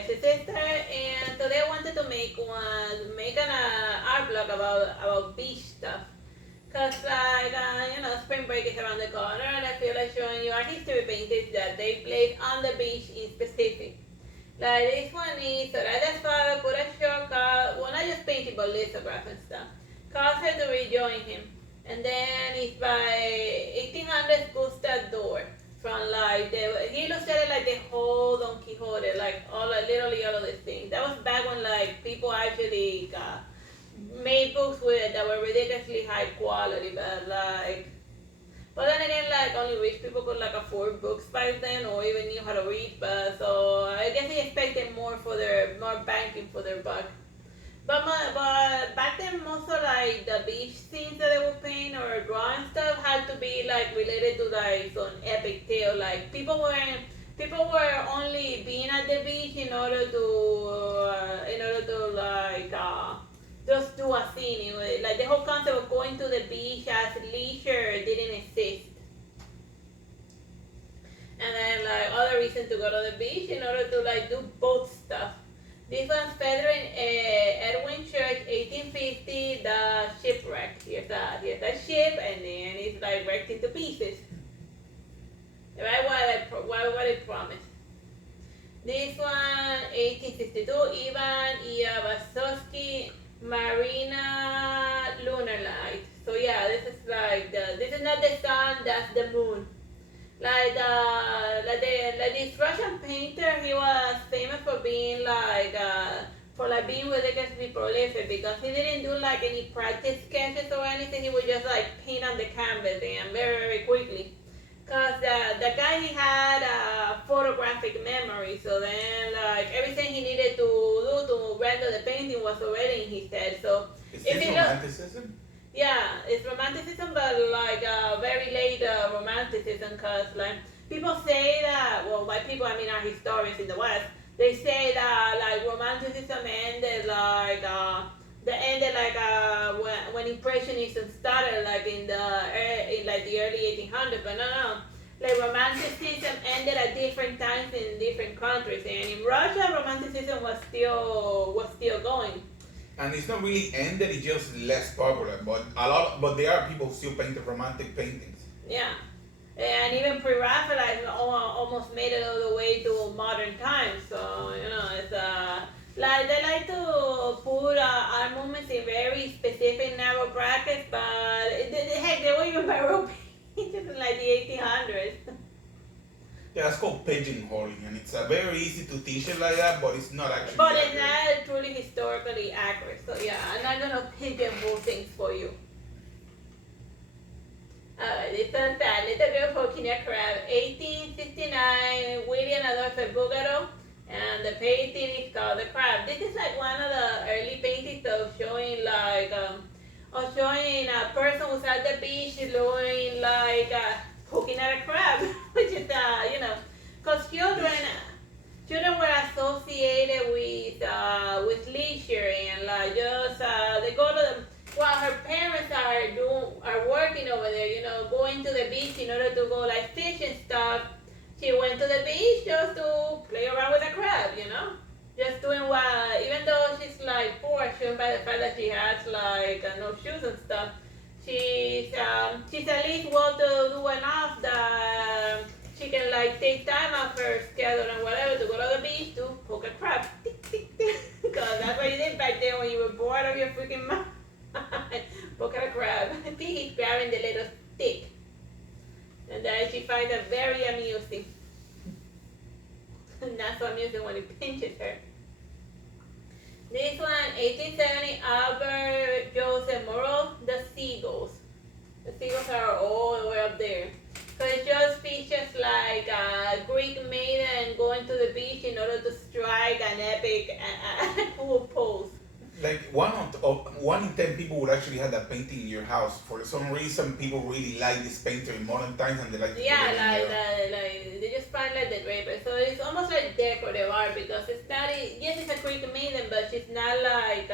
Artsy Sister, and today I wanted to make an art blog about beach stuff. Cause like spring break is around the corner, and I feel like showing you art history paintings that they place on the beach in specific. Like this one is so I just put a shortcut. Well, not just painting, but lithograph and stuff. Cause her to rejoin him, and then it's by 1800s Gustav Dor from like he illustrated like the whole Don Quixote, like literally all of these things. That was back when like people actually made books with that were ridiculously high quality, but then again, like only rich people could like afford books back then, or even knew how to read. But so I guess they expected more banking for their buck. But back then, most of like the beach scenes that they would paint or draw and stuff had to be like related to like some epic tale. Like people were only being at the beach in order to just do a scene. Like the whole concept of going to the beach as leisure didn't exist. And then like other reason to go to the beach in order to like do both stuff. This one's Pedro and Edwin Church, 1850, the shipwreck. Here's a ship, and then it's like wrecked into pieces. Right, what I promised. This one, 1862, Ivan Iavasovsky, Marina Lunar Light. So yeah, this is not the sun, that's the moon. Like this Russian painter, he was famous for being being ridiculously prolific because he didn't do like any practice sketches or anything. He would just like paint on the canvas and very very quickly. Cause the guy he had a photographic memory, so then like everything he needed to do to render the painting was already in his head. So Is if this he romanticism? yeah, it's romanticism, but like very late romanticism, cause like people say that. Well, by people I mean our historians in the West. They say that like romanticism ended when impressionism started like in like the early 1800s, but no. Like romanticism ended at different times in different countries, and in Russia, romanticism was still going. And it's not really ended; it's just less popular. But there are people who still paint romantic paintings. Yeah. And even pre-Raphaelite almost made it all the way to modern times. So, it's like they like to put our movements in very specific narrow brackets, but heck, they were even Baroque painters in like the 1800s. Yeah, that's called pigeonholing, and it's very easy to teach it like that, but it's not actually. But it's accurate. not truly historically accurate. So yeah, I'm not gonna pigeonhole things for you. This one's that little girl poking a crab, 1869, William Adolphe Bouguereau, and the painting is called The Crab. This is like one of the early paintings of showing a person who's at the beach doing poking at a crab, which is because children were associated with leisure and like just they go to the while her parents are working over there, going to the beach in order to go like fish and stuff. She went to the beach just to play around with a crab, just doing what. Even though she's like poor, shown by the fact that she has like no shoes and stuff, she's at least well to do enough that she can like take time off her schedule and whatever to go to the beach to poke a crab. Because that's what you did back then when you were bored of your freaking mind. Poke at a crab. He's grabbing the little stick. And then she finds it very amusing. Not so amusing when he pinches her. This one, 1870, Albert Joseph Moreau, The Seagulls. The seagulls are all the way up there. So it just features like a Greek maiden going to the beach in order to strike an epic cool pose. Like one in 10 people would actually have that painting in your house. For some reason, people really like this painter in modern times, and they like to Yeah, put it in like, there. like they just find like the draper. So it's almost like decorative art because it's not. Yes, it's a Greek maiden, but she's not like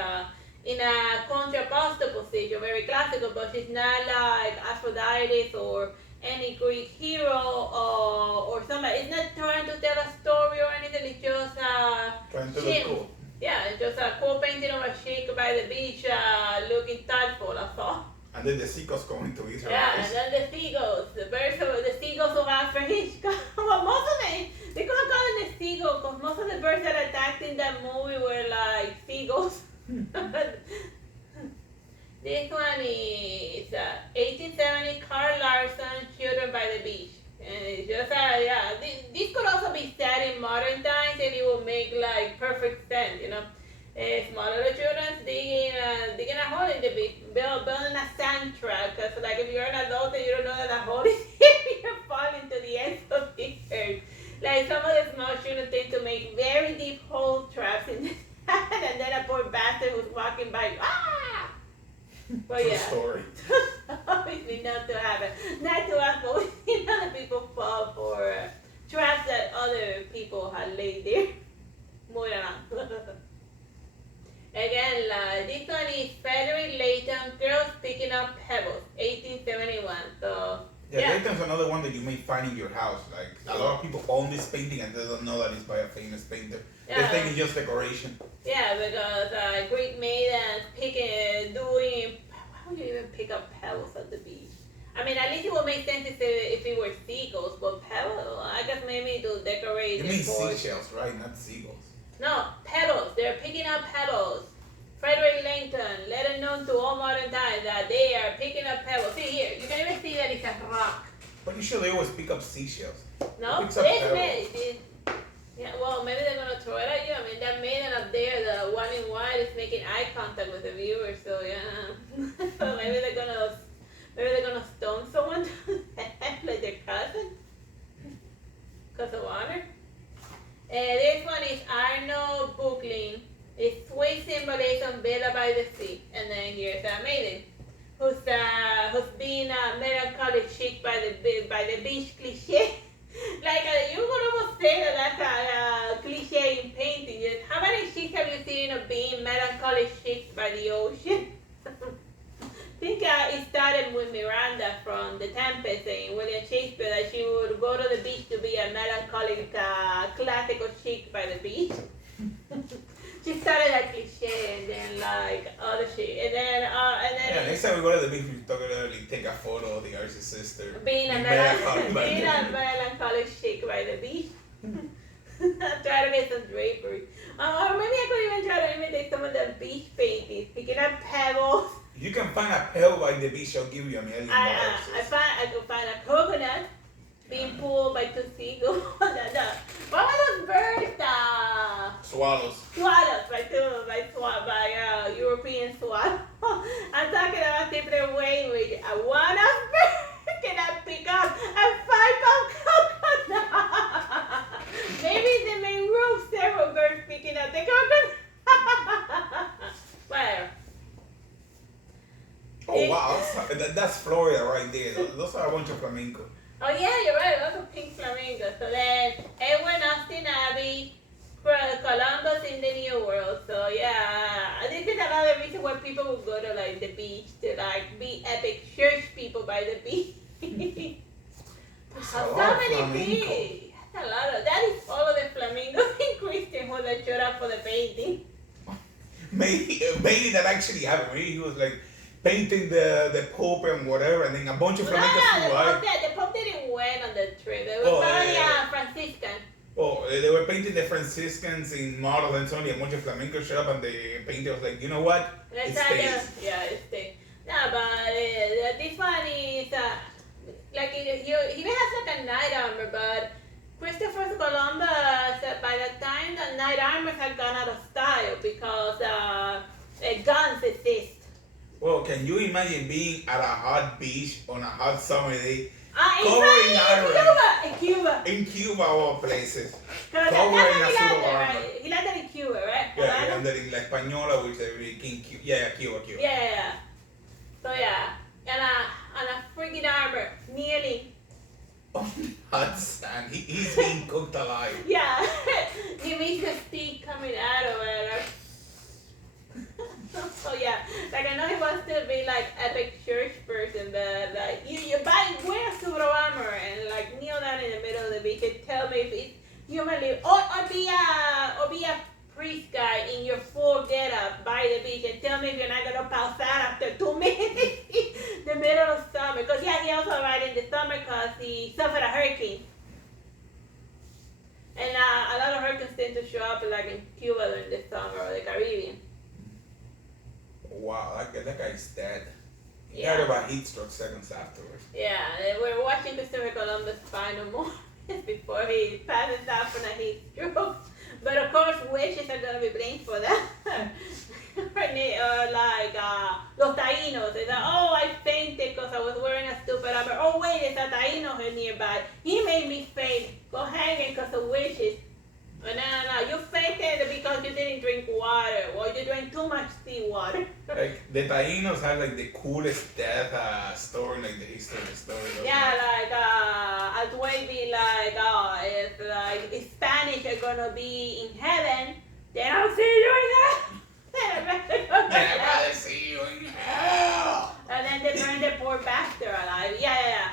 in a contrapposto position, very classical. But she's not like Aphrodite or any Greek hero or somebody. It's not trying to tell a story or anything. It's just Trying It was ship. cool. Yeah, just a cool painting of a chick by the beach, looking thoughtful. That's all. And then the seagulls going to eat her Yeah, eyes. and then the seagulls, the seagulls of Africa. Well, most of them, they couldn't call it the seagull because most of the birds that attacked in that movie were like seagulls. This one is 1870 Carl Larson, Children by the Beach. And it's just, yeah, this could also be set in modern times and it will make like perfect sense, you know. Small little children digging a hole in the beach, building a sand trap. Because like if you're an adult and you don't know that a hole is here, you're falling to the ends of the earth. Like some of the small children tend to make very deep hole traps in the sand, and then a poor bastard who's walking by, ah! But True yeah, story. obviously not to happen, not to us, but we've seen other people fall for traps that other people had laid there. More than us. Again, this one is Frederick Layton, Girls Picking Up Pebbles, 1871. So, Yeah, Layton's another one that you may find in your house. Like a lot of people own this painting and they don't know that it's by a famous painter. Yeah. They think it's just decoration. Yeah, because Greek maidens doing, how would you even pick up pebbles at the beach? I mean, at least it would make sense if it were seagulls, but pebbles, I guess maybe to decorate. You mean seashells, right? Not seagulls. No, pebbles. They're picking up pebbles. Frederick Layton, let it known to all modern times that they are picking up pebbles. See here, you can even see that it's a rock. Pretty sure they always pick up seashells. No, Picks up this pebbles. maid. Yeah, well, maybe they're gonna throw it at you. I mean, that maiden up there, the one in white, is making eye contact with the viewer. So yeah, so maybe they're gonna stone someone to death, like their cousin, because of honor. This one is Arnold Brooklyn. It's Swiss symbolism, Villa by the Sea. And then here's a maiden who's being a melancholy chic by the beach cliche. Like you would almost say that that's a cliche in painting. Just how many chicks have you seen of being melancholy chicks by the ocean? I think it started with Miranda from The Tempest in William Shakespeare, that she would go to the beach to be a melancholic classical chick by the beach. She started that cliche and then like other shit, and then Yeah, next time we go to the beach, we talk about it, take a photo of the Artsy Sister. being a melancholic chick by the beach. Try to get some drapery. Or maybe I could even try to imitate some of the beach paintings, picking up pebbles. You can find a pebble by the beach, I'll give you $1 million. I could find a coconut being pulled by two seagulls. What were those birds? Swallows. Swallows by European swallow. I'm talking about different way which one of bird cannot pick up a 5-pound coconut. Maybe they may rope several birds picking up the coconut. Whatever. Oh wow, that's Florida right there. Those are a bunch of flamingo. Oh yeah, you're right. Lots of pink flamingos. So then Edwin Austin Abbey, Columbus in the New World. So yeah, this is another reason why people would go to like the beach to like be epic church people by the beach. So many things. That's a lot of. That is all of the flamingos in Christian who that showed up for the painting. Maybe that actually happened. Maybe he was like painting the Pope and whatever, and then a bunch of flamingos flew by. The Pope didn't went on the trip. It was probably Franciscan. Oh, they were painting the Franciscans in models, and suddenly a bunch of flamingos showed up, and the painter was like, you know what? It stays. Yeah, it stays. No, but this one is like he even has like a knight armor, but Christopher Columbus, by the time the knight armors had gone out of style because guns exist. Well, can you imagine being at a hot beach on a hot summer day, In Cuba. In Cuba, of all places. That's Covering where a suit of armor. right? He landed in Cuba, right? Yeah, and then in La Española, which is in Cuba. Yeah, Cuba. Yeah. So yeah, and a freaking armor, nearly. Hot sand. He's being cooked alive. Yeah, you mean the steak coming out of it. So yeah, like I know he wants to be like epic church person, but like you wear a suit of armor and like kneel down in the middle of the beach and tell me if it's humanly or be a priest guy in your full getup by the beach and tell me if you're not gonna pass out after 2 minutes the middle of summer. Because yeah, he also arrived in the summer because he suffered a hurricane. And a lot of hurricanes tend to show up like in Cuba during the summer or the Caribbean. Wow, that guy's dead. He Yeah. died about heat stroke seconds afterwards. Yeah, we're watching Christopher Columbus' final moments before he passes out from a heat stroke. But of course, witches are gonna be blamed for that. Los Taínos. They say, oh, I fainted because I was wearing a stupid armor. Oh, wait, there's a Taíno here nearby. He made me faint. Go hanging because of witches. Oh, no, you fainted because you didn't drink water. Or you drank too much seawater. Like, the Taínos have like the coolest death story, like the history of the story. Yeah, like, I'd way be like, oh, if Spanish are gonna be in heaven, then I'll see you in hell. I'd rather see you in hell. And then they burn the poor bastard alive. Yeah.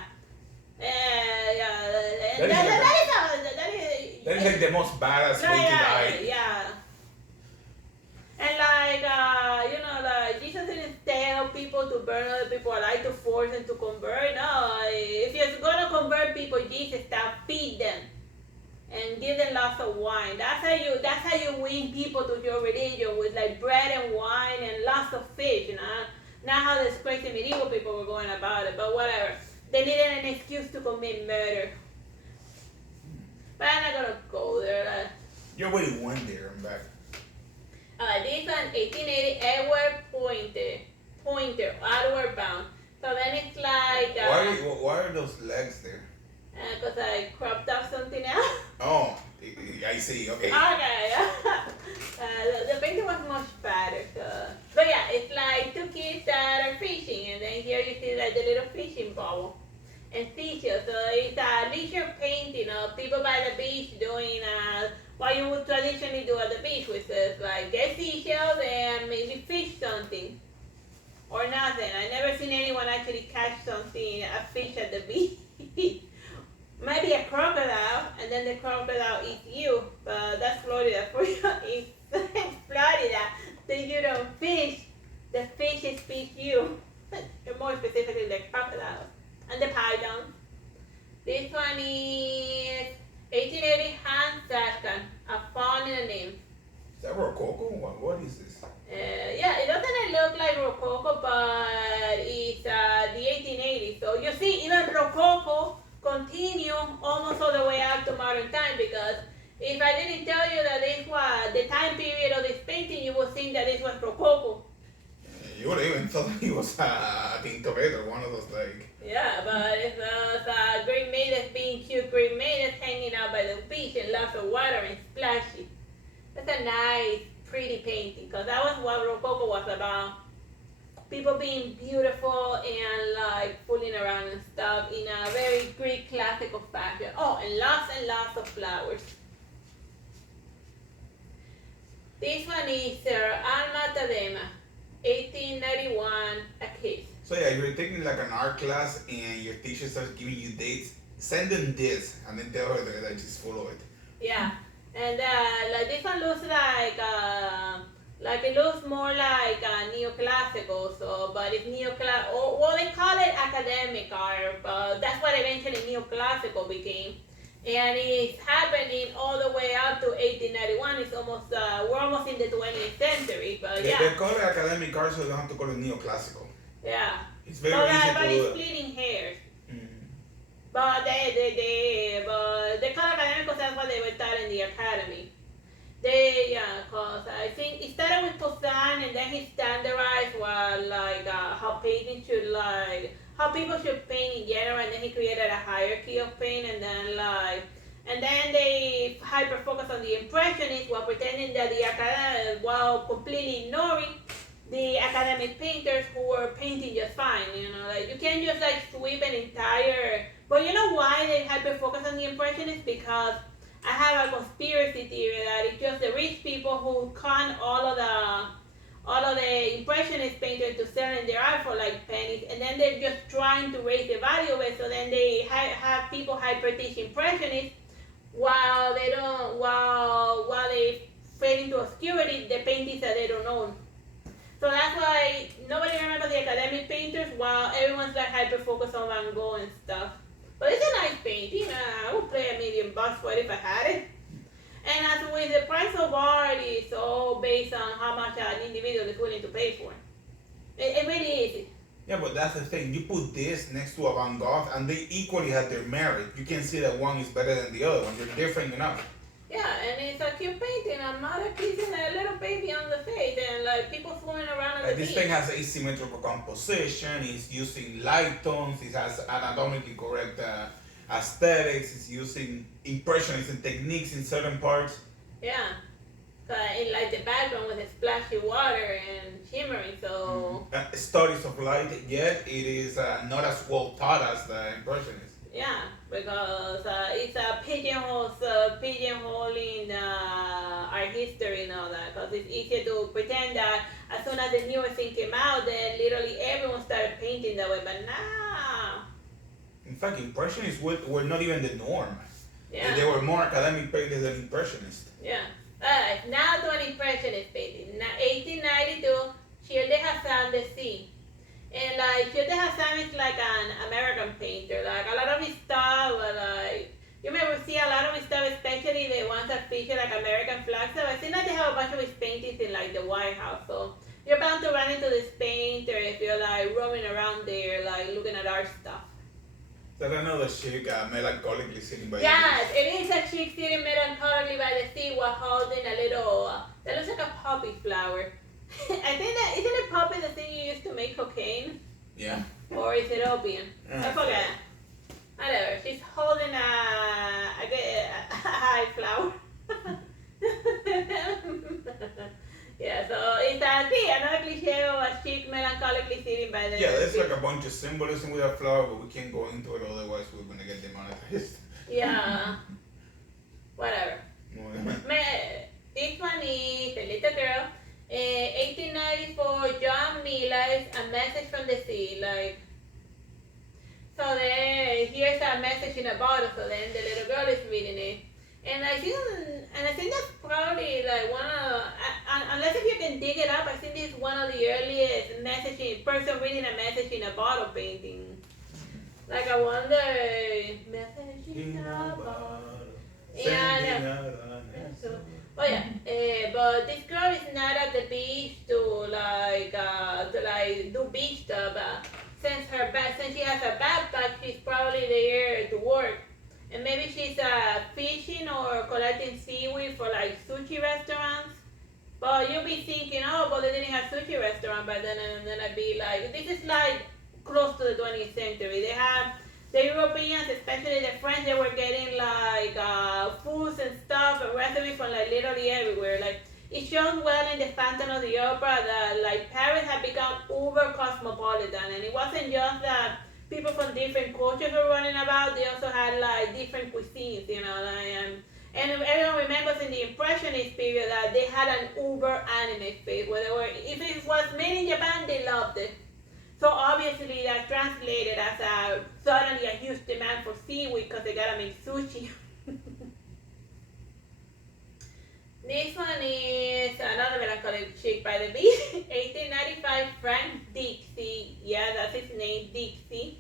That is like the most badass way to die. Yeah. And like Jesus didn't tell people to burn other people alive to force them to convert. No, if you're gonna convert people, Jesus said feed them and give them lots of wine. That's how you win people to your religion, with like bread and wine and lots of fish. Not how these crazy medieval people were going about it, but whatever. They needed an excuse to commit murder. But I'm not gonna go there. You already went there and back. This one, 1880 Edward Pointer, outward bound. So then it's like... why are those legs there? Because I cropped up something else. Oh, I see, okay. Okay. The painting was much better. But yeah, it's like two kids that are fishing, and then here you see like the little fishing bubble and seashells. So it's a leisure painting of people by the beach doing what you would traditionally do at the beach, which is like get seashells and maybe fish something or nothing. I never seen anyone actually catch something, a fish at the beach. Maybe a crocodile, and then the crocodile eats you, but that's Florida for you. In Florida, then you don't fish, the fishes fish you. More specifically, the crocodiles and the python. This one is 1880 Hans Sachkan, a fawn in a nymph. Is that Rococo? What is this? Yeah, it doesn't look like Rococo, but it's the 1880s. So you see, even Rococo continue almost all the way up to modern time, because if I didn't tell you that this was the time period of this painting, you would think that this was Rococo. You would even thought he was a Tintoretto, one of those like... Yeah, but it's a green maiden being cute, green maiden hanging out by the beach and lots of water and splashy. That's a nice, pretty painting, because that was what Rococo was about. People being beautiful and like fooling around and stuff in a very Greek classical fashion. Oh, and lots of flowers. This one is Alma Tadema, 1891, a kiss. So yeah, if you're taking like an art class and your teacher starts giving you dates, send them this and then tell her that she's full of it. Yeah, and like this one looks like it looks more like neoclassical, so but it's neoclassical, or well, they call it academic art, but that's what eventually neoclassical became, and it's happening all the way up to 1891. It's almost we're almost in the 20th century, but yeah. They call it academic art, so they don't have to call it neoclassical. Yeah. It's very easy but to it's do. splitting hairs. Mm. But they call academic because that's what they were taught in the academy. Cause I think it started with Poussin, and then he standardized what how painting should how people should paint in general, and then he created a hierarchy of paint, and then they hyper focus on the impressionists while pretending that the while completely ignoring the academic painters who were painting just fine. Like you can't just sweep an entire. But you know why they hyper focus on the impressionists? Because I have a conspiracy theory that it's just the rich people who con all of the impressionist painters to selling their art for pennies, and then they're just trying to raise the value of it. So then they have people hyper teach impressionists while they failing into obscurity the paintings that they don't own. So that's why nobody remembers the academic painters while everyone's like hyper focused on Van Gogh and stuff. But it's a nice painting. I would pay $1 million for it if I had it. And as with the price of art, it's all based on how much an individual is willing to pay for it. It really is. Yeah, but that's the thing. You put this next to a Van Gogh, and they equally have their merit. You can see that one is better than the other one. They're different enough. Yeah, and it's a cute painting. A mother kissing a little baby on the face, and like people swimming around on the This beach. thing has asymmetrical composition. It's using light tones. It has anatomically correct aesthetics. It's using impressionism techniques in certain parts. Yeah, in like the background with the splashy water and shimmering. So Studies of light, yet it is not as well taught as the impressionists. yeah, because it's a pigeonholing art history and all that. Because it's easier to pretend that as soon as the newest thing came out, then literally everyone started painting that way. But now, In fact, impressionists were not even the norm. yeah, They were more academic painters than impressionists. yeah. Now to an impressionist painting. 1892, Shirley Hassan, The Sea. And like Shirley Hassan is like an American painter. Like a lot of his stuff, like you may see a lot of his stuff, especially the ones that feature like American flags. So I think that they have a bunch of his paintings in like the White House. So you're bound to run into this painter if you're like roaming around there, like looking at art stuff. Is that another chick melancholically sitting by Yes, it is a chick sitting melancholically by the sea while holding a little, that looks like a poppy flower. I think that, isn't it poppy the thing you used to make cocaine? Yeah. Or is it opium? I forget. Whatever, she's holding a high flower. Yeah, so it's another cliche of a chick melancholically sitting by the Yeah, there's like a bunch of symbolism with that flower, but we can't go into it, otherwise we're gonna get demonetized. Yeah. Whatever. This one is a little girl. 1894, John Miller's A Message from the Sea. Like, so then here's a message in a bottle. So then the little girl is reading it, and I think that's probably like one of, unless if you can dig it up, I think it's one of the earliest person reading a message in a bottle painting. Like I wonder, message in a bottle. Yeah. Oh yeah, but this girl is not at the beach to do beach stuff. Since she has a backpack, she's probably there to work, and maybe she's fishing or collecting seaweed for like sushi restaurants. But you'll be thinking, oh, but they didn't have sushi restaurant back then, and then I'd be like, this is like close to the 20th century. They have the Europeans, especially the French, they were getting like foods and stuff and recipes from like literally everywhere. Like it shows well in the Phantom of the Opera that like Paris had become uber cosmopolitan, and it wasn't just that people from different cultures were running about. They also had like different cuisines, you know. And everyone remembers in the Impressionist period that they had an uber anime phase where they were, if it was made in Japan, they loved it. So obviously that translated as suddenly a huge demand for seaweed because they gotta make sushi. This one is another melancholic chick by the beach. 1895, Frank Dixie. Yeah, that's his name, Dixie.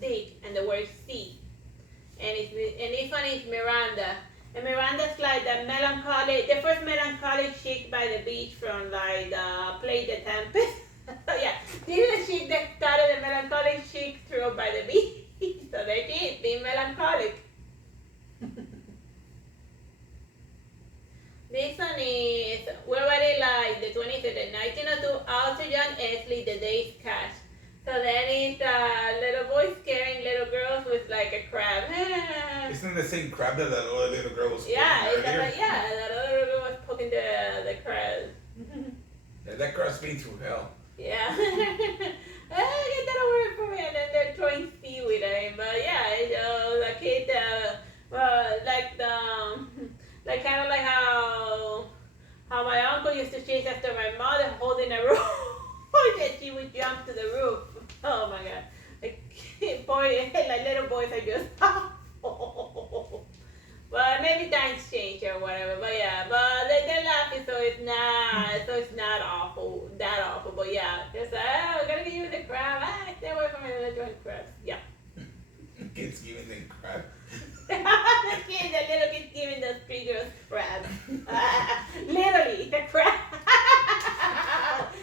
Dick and the word sea. And this one is Miranda. And Miranda's like the first melancholic chick by the beach from like the play The Tempest. So yeah, this is the chick that started the melancholic chick trope by the beach. So there she is, being melancholic. This one is, we're already like the 20th and 1902, Arthur John Esley, The Day's Catch. So then it's a little boy scaring little girls with like a crab. Isn't it the same crab that other little girl was poking earlier? That other little girl was poking the crab. Yeah, that crab's been through hell. Yeah. Get that word for me, and then they're throwing seaweed at him. But yeah, the kid, like kind of like how my uncle used to chase after my mother holding a rope, and she would jump to the roof. Oh my god, like little boys are just. But maybe times change or whatever. But yeah, but figure of crab. Literally, it's a crab.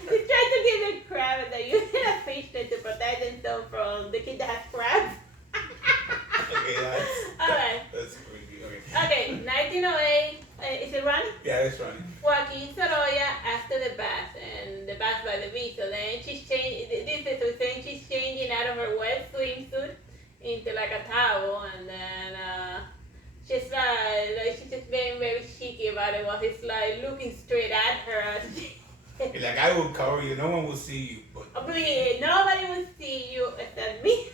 He's trying to give the crab and they're using a fish net to protect themselves from the kid that has crabs. Okay, Alright. that's creepy. Okay. Okay, 1908. Is it running? Yeah, it's running. Joaquin Sorolla after the bath and the bath by the beach. So then she's changing. This is the thing. She's changing out of her wet swimsuit into like a towel, and then she's like she's just being very cheeky about it while he's like looking straight at her. Like, I will cover you. No one will see you. But Oh, please, nobody will see you except me.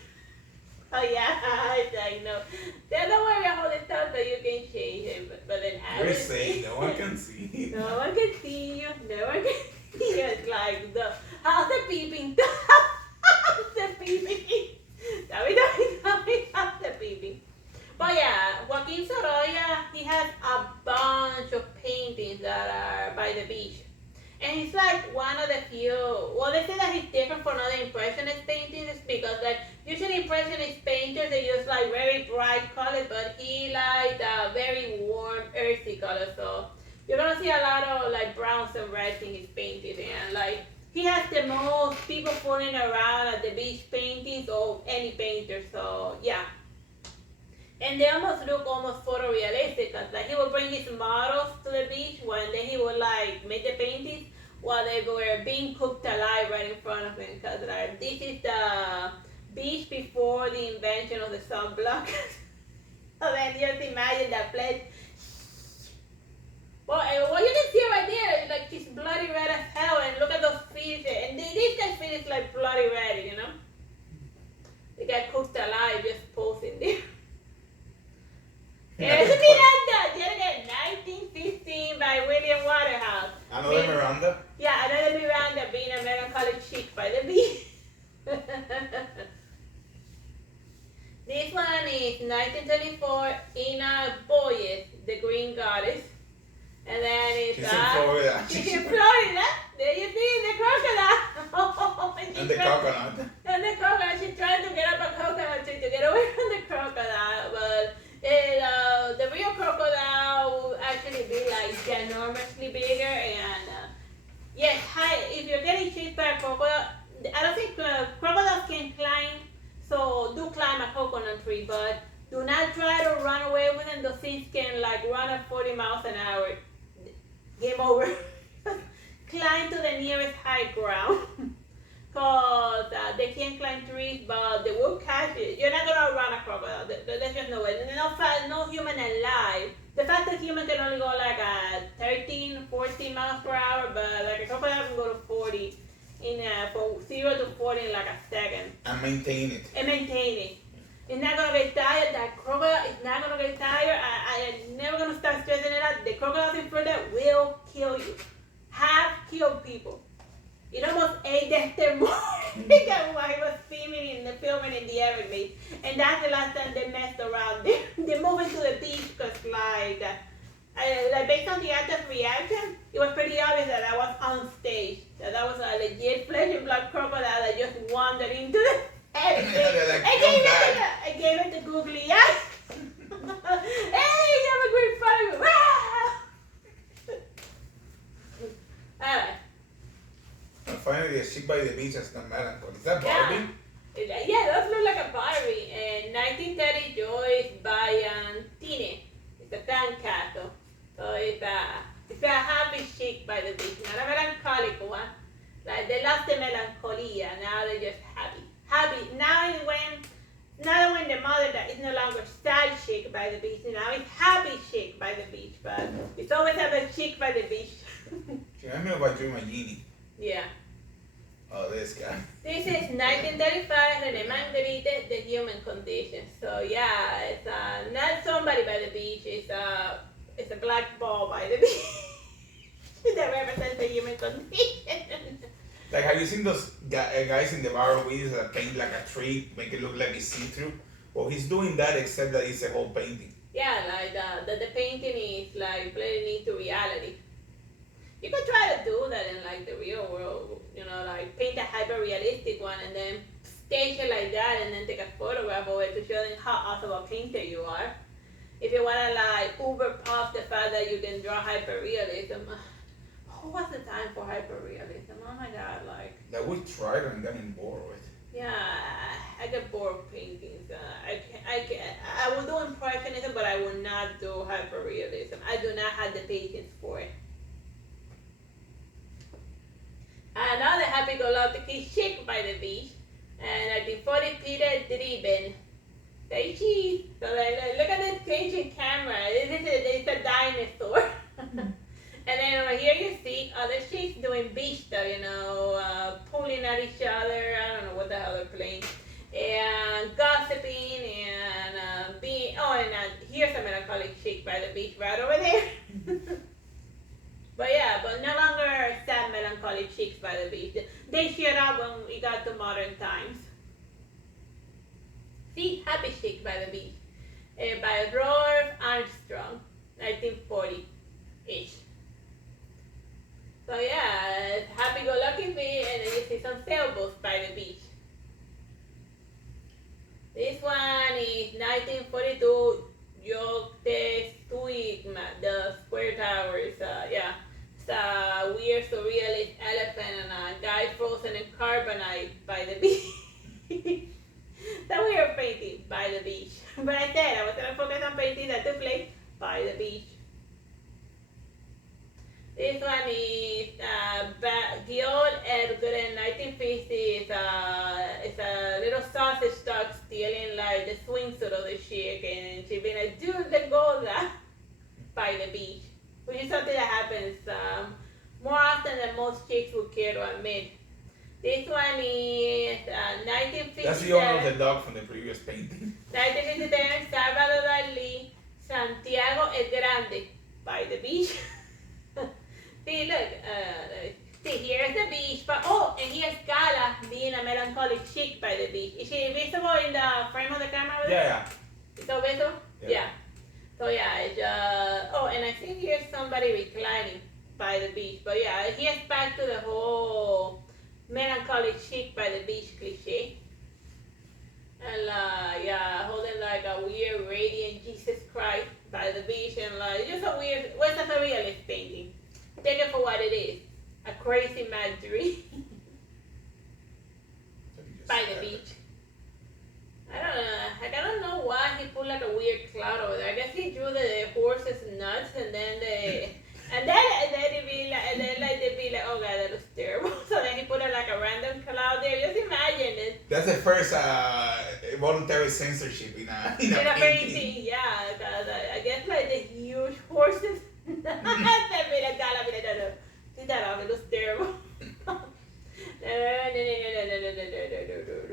Oh yeah, I know. Then don't worry about the stuff that you can change it, but then I you're will safe. see. No one can see you. No one can see you. No one can see you. It's like how's the peeping? How's the peeping? Tell me, how's the peeping? But yeah, Joaquin Sorolla, he has a bunch of paintings that are by the beach. And he's like one of the few, well, they say that he's different from other Impressionist paintings because like usually Impressionist painters, they use like very bright colors, but he like very warm, earthy colors. So you're gonna see a lot of like browns and reds in his paintings, and like he has the most people fooling around at the beach paintings of any painter. So yeah. And they almost look almost photorealistic, cause like he would bring his models to the beach, and then he would like make the paintings while they were being cooked alive right in front of him. Cause like this is the beach before the invention of the sunblock. So then just imagine that place. Well, what you can see right there is like she's bloody red as hell, and look at those feet. And this guy's feet is like bloody red, you know. They got cooked alive just posing there. There's Miranda, yet again, 1915 by William Waterhouse. Another Miranda? Yeah, another Miranda being a melancholy chick by the beach. This one is 1924, Ina Boyes, the Green Goddess. And then it's She's in Florida. She's in Florida. There you see the crocodile. And the coconut. And the crocodile. She's trying to get up a coconut tree to get away from the crocodile, but the real crocodile will actually be like enormously bigger. And yes, if you're getting chased by a crocodile, I don't think crocodiles can climb. So do climb a coconut tree, but do not try to run away with them. Those things can like run at 40 miles an hour. Game over. Climb to the nearest high ground. Because they can't climb trees, but they will catch it. You're not going to run a crocodile. There's just no way. No human alive. The fact that human can only go like 13, 14 miles per hour, but like a crocodile can go to 40 from 0 to 40 in like a second. And maintain it. It's not going to get tired. That crocodile is not going to get tired. I'm never going to start stressing it out. The crocodiles in Florida will kill you. Have killed people. It almost ate Dexter more than what he was filming in the Everglades. And that's the last time they messed around. They moved into the beach because like based on the actor's reaction, it was pretty obvious that I was on stage. That was a legit flesh and blood crocodile that just wandered into the Everglades. I gave it the googly eyes. Hey, you have a great fun. Alright. And finally, a chick by the beach has no melancholy. Is that Barbie? Yeah, those look like a Barbie. And 1930 Joyce Bayantine. It's a Tancato. So it's a happy chick by the beach, not a melancholic one. Like they lost the melancholia, now they're just happy. Happy. Now when the mother that is no longer sad chick by the beach, now it's happy chick by the beach. But it's always have a chick by the beach. She reminds me of a Dream Genie. Yeah. Oh, this guy. This is 1935, René Magritte, The Human Condition. So yeah, it's not somebody by the beach, it's a black ball by the beach that represents the human condition. Like, have you seen those guys in the bar videos that paint like a tree, make it look like it's see-through? Well, he's doing that except that it's a whole painting. Yeah, like the painting is like blending into reality. You could try to do that in like the real world, you know, like paint a hyper-realistic one and then stage it like that and then take a photograph of it to show them how awesome a painter you are. If you wanna like uber puff the fact that you can draw hyperrealism, who has the time for hyperrealism? Oh my god, like. That we tried and getting bored with. Yeah, I get bored of paintings. I will do impressionism, but I will not do hyperrealism. I do not have the patience for it. Another happy-go-lucky chick by the beach, and I defaulted Peter driven. Say cheese. So like, look at this ancient camera. It's a dinosaur. And then over here you see other chicks doing beach stuff, pulling at each other. I don't know what the hell they're playing. And gossiping and here's a melancholic chick by the beach right over there. but no longer sad melancholic chicks by the beach. They shut up when we got to modern times. See, happy chick by the beach. By Rolf Armstrong, 1940-ish. So yeah, happy-go-lucky beach, and then you see some sailboats by the beach. This one is 1942, Yogte Stuigma, the Square Towers. It's a weird surrealist elephant and a guy frozen in carbonite by the beach. So we were painting by the beach. But I said I was going to focus on painting that took place by the beach. This one is Guillaume Ergren, 1950. It's a little sausage dog stealing like the swimsuit of the chick, and she being like, dude, let go of that, by the beach. Which is something that happens more often than most chicks would care to admit. This one is 1957. That's the owner of the dog from the previous painting. 1957, Salvador Dali, Santiago el Grande, by the beach. See, look, see, here's the beach, and here's Gala being a melancholic chick by the beach. Is she visible in the frame of the camera? Yeah. Is that visible? Yeah. So yeah, it's and I think here's somebody reclining by the beach. But yeah, here's back to the whole melancholic chick by the beach cliche. And holding like a weird radiant Jesus Christ by the beach, and like just a weird, what's a surrealist painting? Take it for what it is, a crazy mad dream by the beach. I don't know why he put like a weird cloud over there. I guess he drew the horses nuts, and then they'd be like, oh god, that looks terrible. So then he put like a random cloud there. Just imagine it. That's the first voluntary censorship in a painting. Yeah, because I guess like the huge horses. It looks terrible.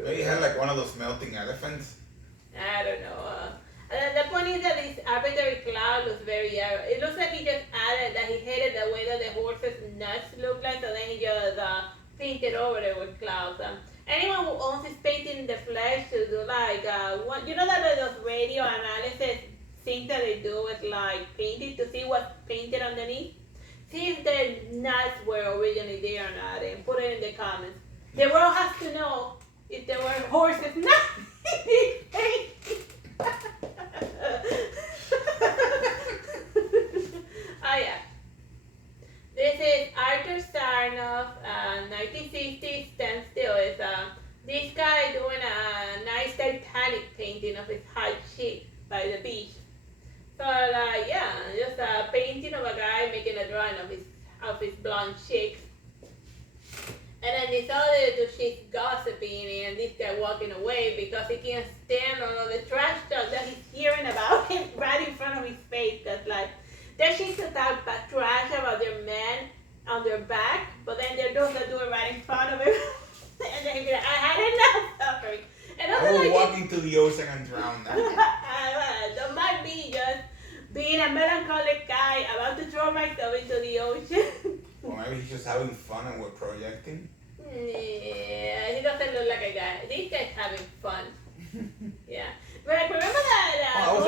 Maybe had like one of those melting elephants. I don't know. The point is that this arbitrary cloud looks very it looks like he just added that he hated the way that the horse's nuts look like, so then he just painted over it with clouds. Anyone who owns this painting in the flesh should do like that those radio analysis things that they do with like painting to see what's painted underneath. See if the nuts were originally there or not, and put it in the comments. The world has to know if there were horses nuts in this painting. Oh yeah. This is Arthur Sarnoff, 1960s standstill. It's this guy doing a nice Titanic painting of his hot chick by the beach. So just a painting of a guy making a drawing of his blonde chick. And then this other two chicks gossiping, and this guy walking away because he can't stand all of the trash talk that he's hearing about him right in front of his face. Because they're chicks that talk trash about their man on their back, but then they're those that do it right in front of him. And then he'd be like, I had enough suffering. And I will walk into the ocean and drown now. That might be just being a melancholic guy about to throw myself into the ocean. Or maybe he's just having fun and we're projecting. Yeah, he doesn't look like a guy. This guy's having fun. Yeah. But remember that... I was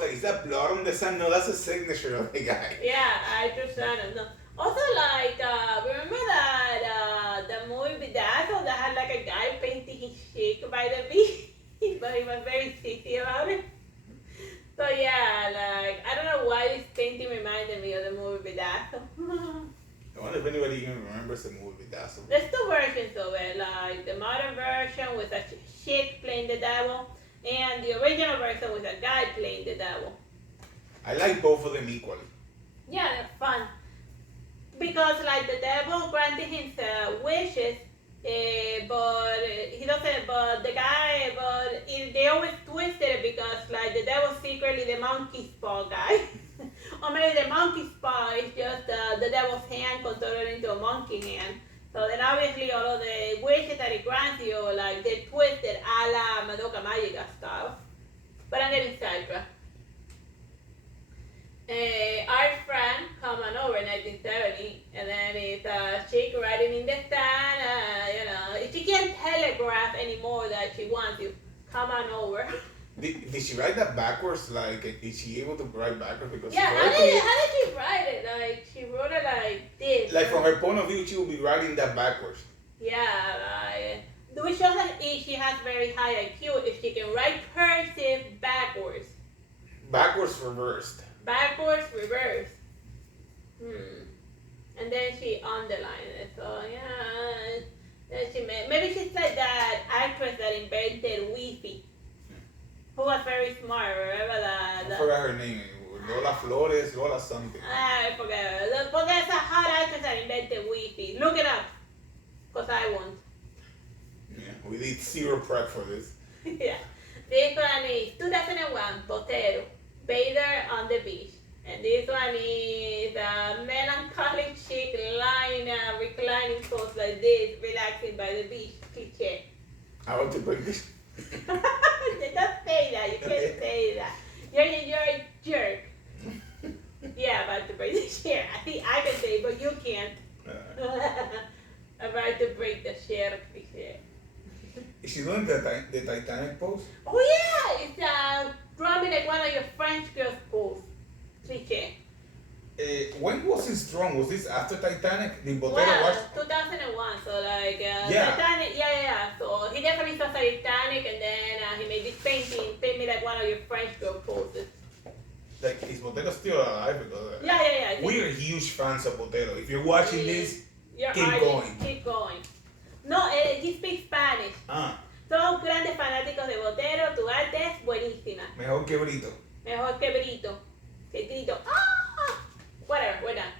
like, is that blood on the sand? No, that's a signature of the guy. Yeah, I just don't know. Also, remember that the movie Bedazzled that had like a guy painting his chick by the beach? But he was very sissy about it. So yeah, why this painting reminded me of the movie Bedazzle. I wonder if anybody even remembers the movie Bedazzle. There's two versions of it, like the modern version with a chick playing the devil, and the original version with a guy playing the devil. I like both of them equally. Yeah, they're fun. Because like the devil granted him wishes, but he doesn't, but the guy, they always twisted it because like the devil's secretly the monkey's paw guy. Or maybe the monkey's paw is just the devil's hand contorted into a monkey hand. So then obviously all of the wishes that he grants you, like they twisted a la Madoka Magica style. But I'm getting sidetracked. Our friend come on over in 1970, and then it's a chick riding in the sand. She can't telegraph anymore that she wants you. Come on over. Did she write that backwards? Like, is she able to write backwards? Because Yeah, how did she write it? Like, she wrote it like this. Like, from her point of view, she will be writing that backwards. Yeah, which shows that she has very high IQ if she can write cursive backwards. Backwards reversed. Backwards reverse. And then she underlined it. So yeah, then she maybe she's like that actress that invented Wi-Fi, who was very smart. Remember that? I forgot her name. Lola Flores, Lola something. I forgot. But there's a hot actress that invented Wi-Fi. Look it up, cause I won't. Yeah, we did zero prep for this. Yeah. This one is 2001, Botero, Bather on the Beach. And this one is a melancholy chick lying reclining close like this, relaxing by the beach. Cliché. I want to break this. Don't say that. You can't say that. You're a jerk. Yeah, about to break the chair. I think I can say it, but you can't. About to break the chair. Cliché. Is she doing the Titanic pose? Oh yeah, it's drumming like one of your French girls' pose. Cliché. When was this drawn? Was this after Titanic? Did Botero Well, watch? 2001, so like Yeah. Titanic, yeah. So he definitely saw Titanic, and then he made this painting, paint me like one of your French girl poses. Like, is Botero still alive? Because Yeah. we are huge fans of Botero. If you're watching this, You're keep artist, going. Keep going. No, he speaks Spanish. Somos grandes fanáticos de Botero, tu arte es buenísima. Mejor que Brito. Mejor que Brito. Que grito. Ah! Whatever, we're done.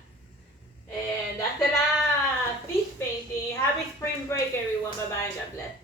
And that's the last fish painting. Happy spring break, everyone. Bye-bye and God bless.